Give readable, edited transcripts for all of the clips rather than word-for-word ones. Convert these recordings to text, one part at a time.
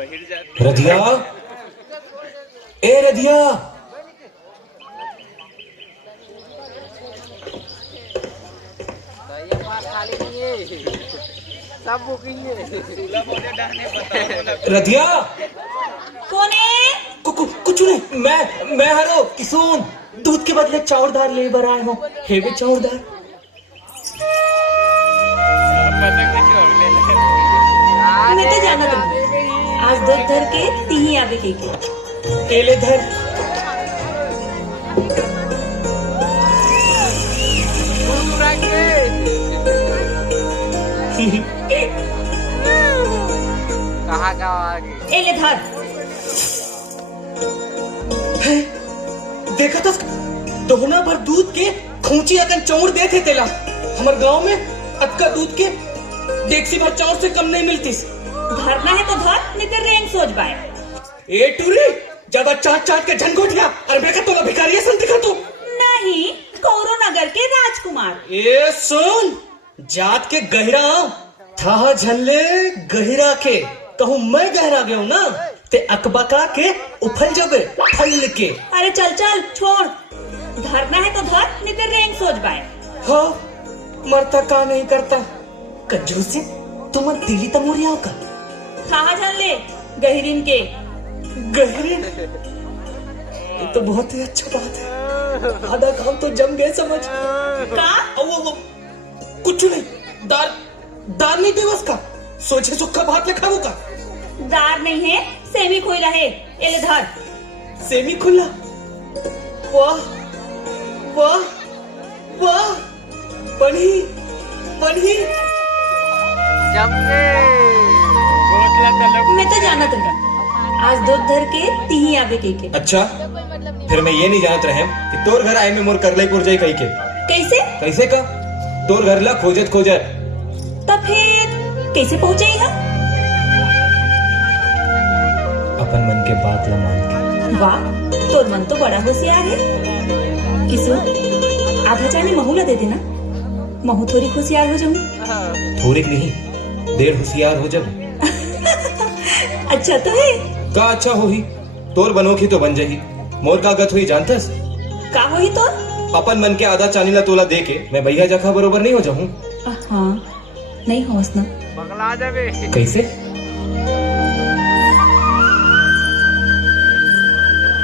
रधिया, ए रधिया, खाली नहीं है, सब बुकिंग है। रधिया, कौन है? कुछ नहीं, मैं हरो किसोन दूध के बदले चावलदार लेबर आए हो। हेवे चावलदार मैं तो जाना तुम आज दूध धर के तीही आवे के एले धर। कहाँ आगे एले धर। देखा था दोहना भर दूध के खूंची अगन चौड़ दे थे तेला। हमारे गांव में अक्का दूध के डेक्सी भर चौड़ से कम नहीं मिलती। धरना है तो धर, नहीं तो रेंग सोच बाय। ए टूरी ज्यादा चाट के झनगोटिया और बेका तो भिखारी सन दिखा तू। नहीं, कौरो नगर के राजकुमार। ए सुन, जात के गहरा था झल्ले गहरा के कहूँ मैं गहरा गया हूँ ना ते अकबका के उफल जबे फल के। अरे चल चल छोड़, धरना है तो धर, नहीं तो रेंग सोच बाय। हाँ मरता का नहीं करता कंजूस से तुम दिली तमोरिया का। कहाँ झल ले गहरीन के गहरीन, ये तो बहुत ही अच्छा बात है। आधा काम तो जम गए समझ का? वो कुछ नहीं, दार नहीं दिवस का सोचे सुखा भात में खाऊ का। दार नहीं है, सेमी खोई रहे। एले धर। सेमी खुला। वाह वाह वाह, पढ़ी पढ़ी मैं तो जाना तुम आज दूध धर के तीही आवे के। अच्छा, फिर मैं ये नहीं जानत रहे कि तोर घर आए में मोर करले पुर जाई कही के। कैसे कैसे का तोर घर ला खोजत तब फिर कैसे पहुँचे यहाँ? अपन मन के बात ला मान के। वाह, तोर मन तो बड़ा होशियार है। किसु आधा चानी महू ला दे देना, महू थोड़ी होशियार हो जाऊंगी। थोड़ी नहीं, देर होशियार हो जब। अच्छा तो है का अच्छा हो ही, तोर बनोखी तो बन जाही। मोर का गत हुई जानतस? का हो ही तो? अपन मन के आधा चानी ला तोला दे के मैं भैया जखा बरोबर नहीं हो जाऊँ। हाँ नहीं होस ना। पगला जावे। कैसे?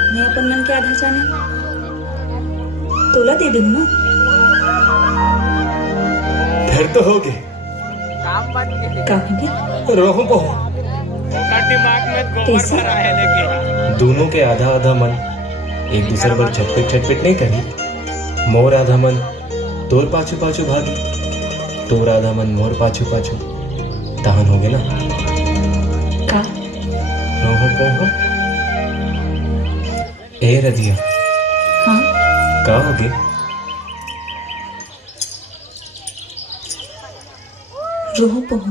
मैं अपन मन के आधा चानी तोला दे दूँ ना। फिर तो हो गए काम बन गए। का होंगे? रोहू पहो। दिमाग में गोबर कैसे? भरा है लेकिन दोनों के आधा आधा मन एक दूसरे पर छटपट नहीं करी। मोर आधा मन तोर पाछू पाछू भागी, तोर आधा मन मोर पाछू पाछू तहन हो गए ना। का? रोहो पोहो। ए रधिया, हाँ का हो गए? रोहो पोहो।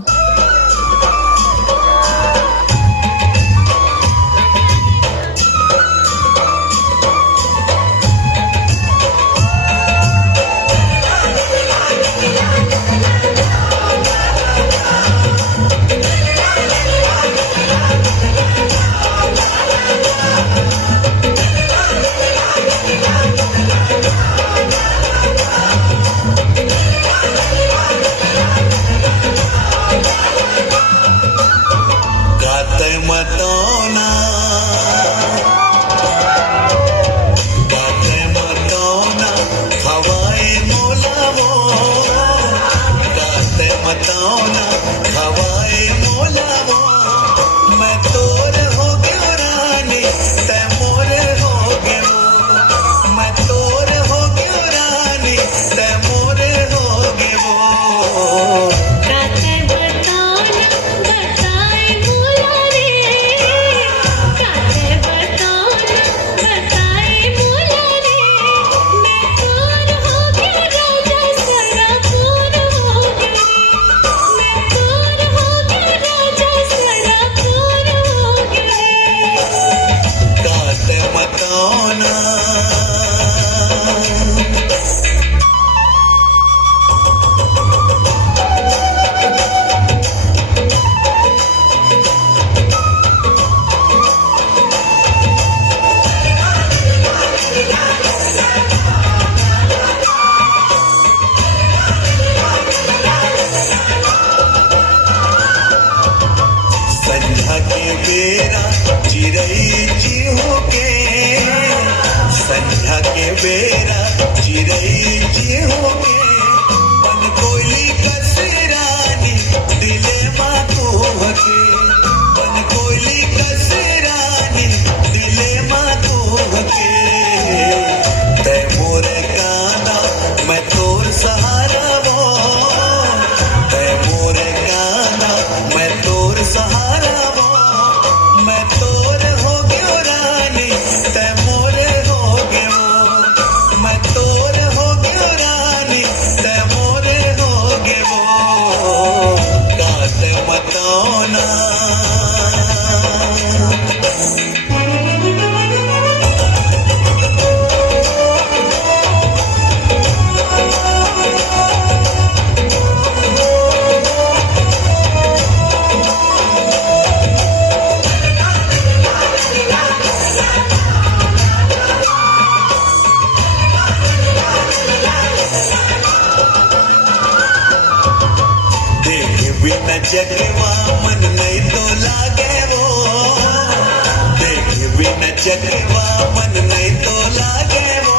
के बेरा चिरई चिहू के संध्या के बेरा चिरई चिहू के पन कोयली कसरानी दिले मातू के पन कोयली कसरानी दिले मातू के तै मोरे गाना मैं तोर सहारा वो तै मोरे गाना मैं तोर सहारा वो मैं तोर हो गयो रानी तै मोरे हो गयो मैं तोर हो गयो रानी तै मोरे हो गयो कात मताना देख बिना जगवा मन नहीं तो लागे वो देख बिना जगवा मन नहीं तो लागे वो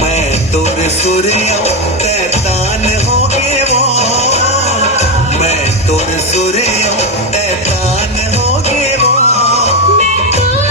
मैं तोर सुरी